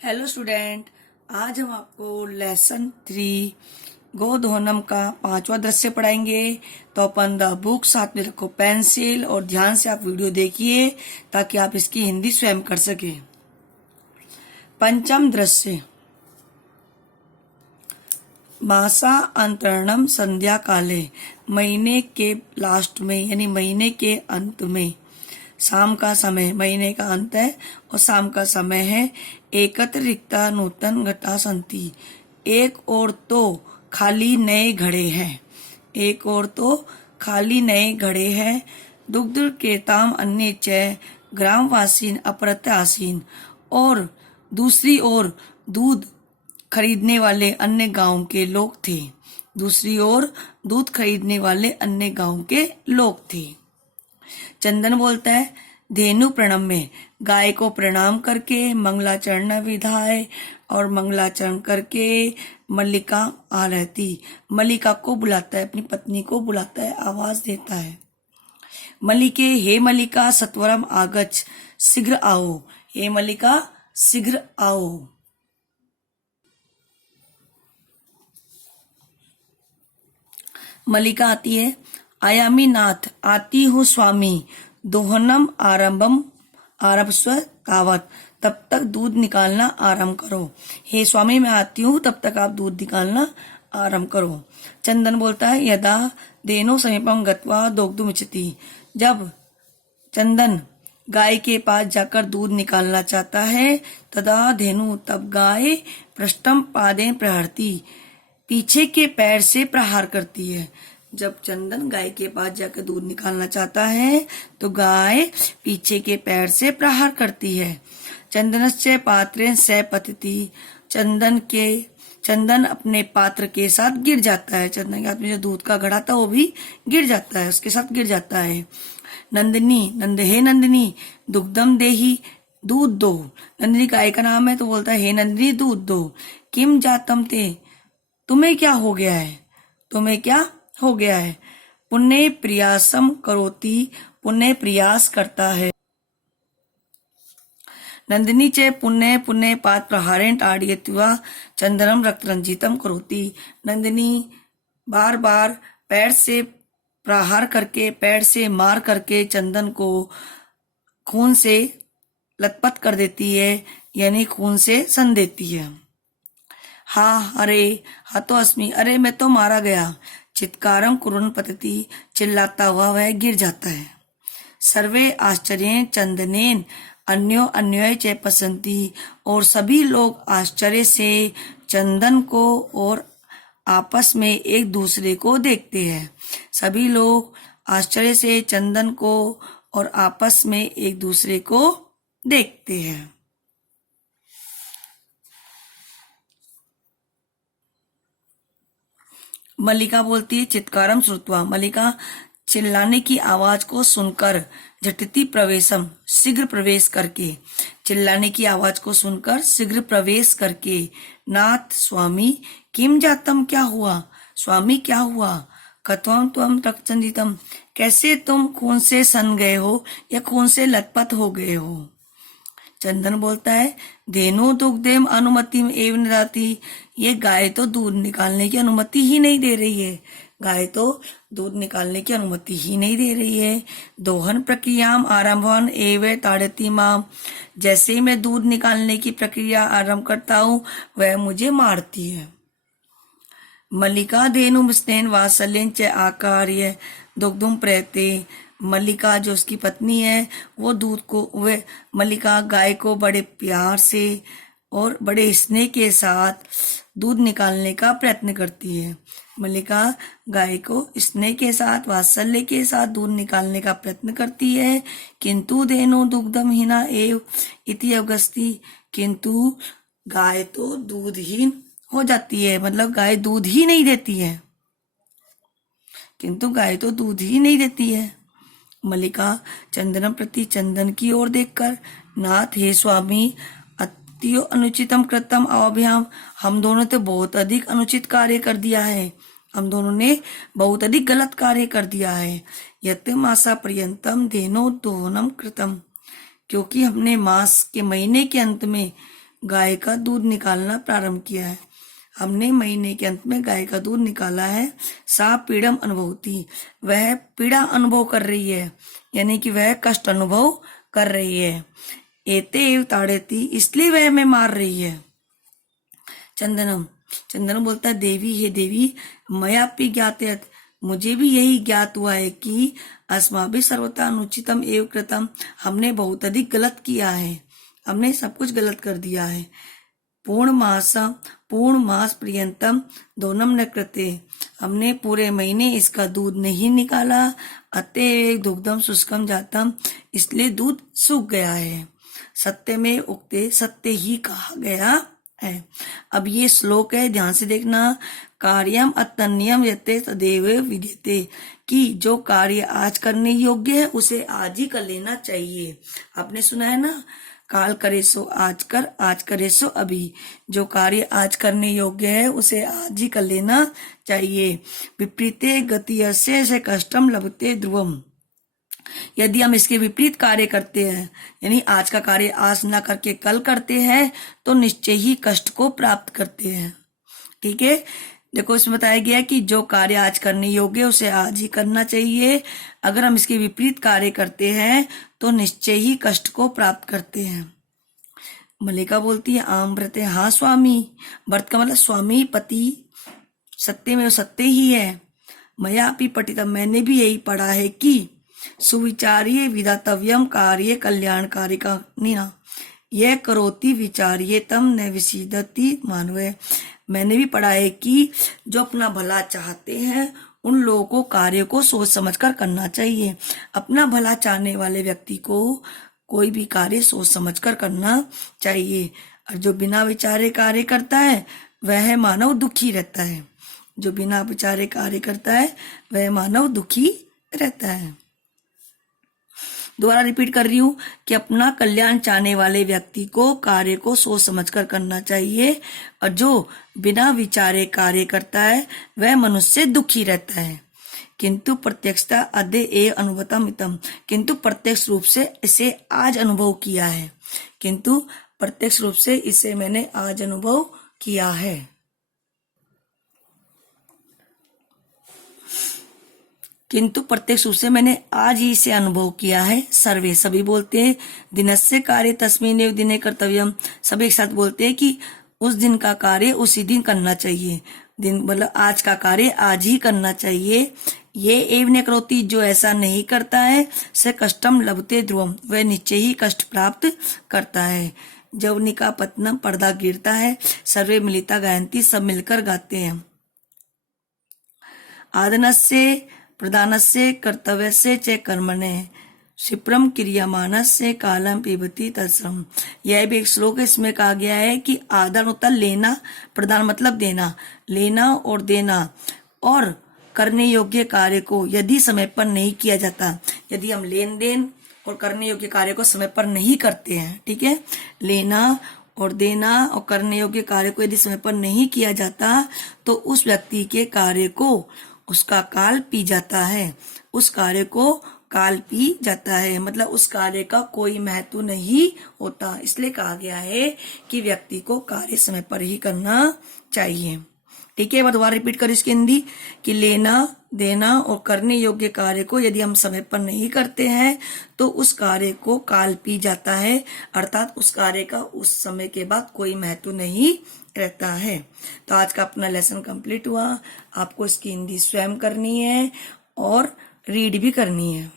Hello student, आज हम आपको लेसन 3 गोधोनम का 5वां दृश्य पढ़ाएंगे। तो अपन द बुक साथ में रखो पेंसिल और ध्यान से आप वीडियो देखिए ताकि आप इसकी हिंदी स्वयं कर सके। पंचम दृश्य। मासा अंतरणम संध्या काले, महीने के लास्ट में यानी महीने के अंत में, शाम का समय, महीने का अंत है और शाम का समय है। एकत्र रिक्ता नूतन घटा संति, एक और तो खाली नए घड़े हैं। एक और तो खाली नए घड़े हैं। दुग्ध केताम अन्य च ग्रामवासीन अप्रत्यासीन, और दूसरी ओर दूध खरीदने वाले अन्य गांव के लोग थे। दूसरी ओर दूध खरीदने वाले अन्य गांव के लोग थे। चंदन बोलता है धेनु प्रणम में, गाय को प्रणाम करके मंगलाचरण विधाय, और मंगलाचरण करके मल्लिका आ रहती, मल्लिका को बुलाता है, अपनी पत्नी को बुलाता है, आवाज देता है। मल्लिके हे मल्लिका सत्वरम आगच, शीघ्र आओ। हे मल्लिका शीघ्र आओ। मल्लिका आती है। आयामी नाथ, आती हूँ स्वामी, दोहनम आरंभम आरभस्व तावत, तब तक दूध निकालना आरंभ करो। हे स्वामी मैं आती हूँ, तब तक आप दूध निकालना आरंभ करो। चंदन बोलता है यदा धेनु समीपम गत्वा दोग्धुमिच्छति, जब चंदन गाय के पास जाकर दूध निकालना चाहता है, तदा धेनु, तब गाय पृष्ठम पादे प्रहरती, पीछे के पैर से प्रहार करती है। जब चंदन गाय के पास जाकर दूध निकालना चाहता है तो गाय पीछे के पैर से प्रहार करती है। चंदनस्य पात्रे स पतिति, चंदन अपने पात्र के साथ गिर जाता है। चंदन के हाथ में जो दूध का घड़ा था वो भी गिर जाता है, उसके साथ गिर जाता है। नंदिनी, हे नंदिनी दुग्धम देही, दूध दो। नंदिनी गाय का नाम है तो बोलता है हे नंदिनी दूध दो। किम जातम ते, तुम्हें क्या हो गया है, तुम्हें क्या हो गया है। पुण्य प्रयासम करोति, पुण्य प्रयास करता है। नंदिनी चे पुण्य पात प्रहारेण ताड़यित्वा चंदनम रक्तरंजितम करोति, नंदिनी बार बार पैर से प्रहार करके, पैर से मार करके चंदन को खून से लथपथ कर देती है, यानी खून से सन देती है। हाँ अरे, हतो अस्मि, अरे मैं तो मारा गया। चित्कारम कुरुन पतति, चिल्लाता हुआ वह गिर जाता है। सर्वे आश्चर्य चंदनेन अन्यो अन्योय च पसंती, और सभी लोग आश्चर्य से चंदन को और आपस में एक दूसरे को देखते हैं। सभी लोग आश्चर्य से चंदन को और आपस में एक दूसरे को देखते हैं। मल्लिका बोलती है चित्कारम श्रुत्वा, मल्लिका चिल्लाने की आवाज को सुनकर, झटिति प्रवेशम, शीघ्र प्रवेश करके, चिल्लाने की आवाज को सुनकर शीघ्र प्रवेश करके। नाथ स्वामी किम जातम, क्या हुआ, स्वामी क्या हुआ। कथवम त्वम रक्तचंदितम, कैसे तुम खून से सन गए हो या खून से लथपथ हो गए हो। चंदन बोलता है धेनु दुग्धेम अनुमति एवं ददाति, ये गाय तो दूध निकालने की अनुमति ही नहीं दे रही है, गाय तो दूध निकालने की अनुमति ही नहीं दे रही है। दोहन प्रक्रियाम आरंभन एवं ताड़ती माम, जैसे ही मैं दूध निकालने की प्रक्रिया आरंभ करता हूँ वह मुझे मारती है। मल्लिका धेनु स्नेन वात्सल्यं च आकार्य दुग्धुम प्रयते, मल्लिका जो उसकी पत्नी है वो दूध को, वह मल्लिका गाय को बड़े प्यार से और बड़े स्नेह के साथ दूध निकालने का प्रयत्न करती है। मल्लिका गाय को स्नेह के साथ, वात्सल्य के साथ दूध निकालने का प्रयत्न करती है। किंतु धेनु दुग्धम हीना एव इति अगस्ती, किंतु गाय तो दूधहीन हो जाती है, मतलब गाय दूध ही नहीं देती है, किंतु गाय तो दूध ही नहीं देती है। मल्लिका चंदनम प्रति, चंदन की ओर देखकर, नाथ हे स्वामी अत्यो अनुचितम कृतम अवभ्याम, हम दोनों तो बहुत अधिक अनुचित कार्य कर दिया है, हम दोनों ने बहुत अधिक गलत कार्य कर दिया है। यत मासा पर्यंतम धेनो दोहनम कृतम, क्योंकि हमने मास के महीने के अंत में गाय का दूध निकालना प्रारंभ किया है। हमने महीने के अंत में गाय का दूध निकाला है। सा पीड़म अनुभवती, वह पीड़ा अनुभव कर रही है, यानी कि वह कष्ट अनुभव कर रही है। एते एव ताड़ेती, इसलिए वह हमें मार रही है। चंदनम, चंदनम बोलता है देवी, हे देवी, मयापि ज्ञातेत, मुझे भी यही ज्ञात हुआ है कि अस्माभिः सर्वथा अनुचितम एव कृतम, हमने बहुत अधिक गलत किया है, हमने सब कुछ गलत कर दिया है। पूर्ण मास पर्यंतम दोनम न कृते, हमने पूरे महीने इसका दूध नहीं निकाला। अतः दुग्धम शुष्कम जातम, इसलिए दूध सूख गया है। सत्य में उक्ते, सत्य ही कहा गया है। अब ये श्लोक है, ध्यान से देखना। कार्यम अतन्यम यते तदेव विद्यते, कि जो कार्य आज करने योग्य है उसे आज ही कर लेना चाहिए। आपने सुना है ना, काल करे सो आज कर, आज करे सो अभी। जो कार्य आज करने योग्य है उसे आज ही कर लेना चाहिए। विपरीते गतियस्य से कष्टम लभते ध्रुवम, यदि हम इसके विपरीत कार्य करते हैं, यानी आज का कार्य आज ना करके कल करते हैं, तो निश्चय ही कष्ट को प्राप्त करते हैं। ठीक है, देखो इसमें बताया गया कि जो कार्य आज करने योग्य है उसे आज ही करना चाहिए। अगर हम इसके विपरीत कार्य करते हैं तो निश्चय ही कष्ट को प्राप्त करते हैं। मल्लिका बोलती है आम व्रते, हाँ स्वामी, व्रत का मतलब स्वामी पति, सत्य में सत्य ही है। मया अपि पठितम, मैंने भी यही पढ़ा है कि सुविचार्य विधातव्यम कार्य कल्याणकारी का निना, यह करोति विचार्य तम न विसीदति मानवे। मैंने भी पढ़ा है कि जो अपना भला चाहते हैं उन लोगों को कार्य को सोच समझकर करना चाहिए। अपना भला चाहने वाले व्यक्ति को कोई भी कार्य सोच समझकर करना चाहिए। और जो बिना विचारे कार्य करता है वह मानव दुखी रहता है। जो बिना विचारे कार्य करता है वह मानव दुखी रहता है। दोबारा रिपीट कर रही हूं कि अपना कल्याण चाहने वाले व्यक्ति को कार्य को सोच समझकर करना चाहिए, और जो बिना विचारे कार्य करता है वह मनुष्य दुखी रहता है। किंतु प्रत्यक्षता अद्य ए अनुभूतमितम, किंतु प्रत्यक्ष रूप से इसे आज अनुभव किया है। किंतु प्रत्यक्ष रूप से इसे मैंने आज अनुभव किया है। किंतु प्रत्यक्ष रूप से मैंने आज ही इसे अनुभव किया है। सर्वे, सभी बोलते हैं। दिनस्य कार्य तस्मिन् एव दिने कर्तव्यम, सभी एक साथ बोलते हैं कि उस दिन का कार्य उसी दिन करना चाहिए। दिन मतलब आज का कार्य आज ही करना चाहिए। ये एव न करोति, जो ऐसा नहीं करता है, से कष्टम लभते ध्रुवम, वह निश्चय ही कष्ट प्राप्त करता है। जवनी का पत्नम, पर्दा गिरता है। सर्वे मिलिता गायन्ति, सब मिलकर गाते हैं। आदनस्य प्रधानस्य कर्तव्यस्य च कर्मणे क्षिप्रम क्रियमाणस्य कालम पिबति तत्सम। यह भी एक श्लोक है, इसमें कहा गया है कि आदर होता लेना, प्रदान मतलब देना, लेना और देना, और करने योग्य कार्य को यदि समय पर नहीं किया जाता, यदि हम लेन देन और करने योग्य कार्य को समय पर नहीं करते हैं, ठीक है, लेना और देना और करने योग्य कार्य को यदि समय पर नहीं किया जाता तो उस व्यक्ति के कार्य को उसका काल पी जाता है। उस कार्य को काल पी जाता है, मतलब उस कार्य का कोई महत्व नहीं होता। इसलिए कहा गया है कि व्यक्ति को कार्य समय पर ही करना चाहिए। ठीक है, दोबारा रिपीट कर इसकी हिंदी कि लेना, देना और करने योग्य कार्य को यदि हम समय पर नहीं करते हैं तो उस कार्य को काल पी जाता है, अर्थात उस कार्य का उस समय के बाद कोई महत्व नहीं रहता है। तो आज का अपना लेसन कंप्लीट हुआ। आपको इसकी हिंदी स्वयं करनी है और रीड भी करनी है।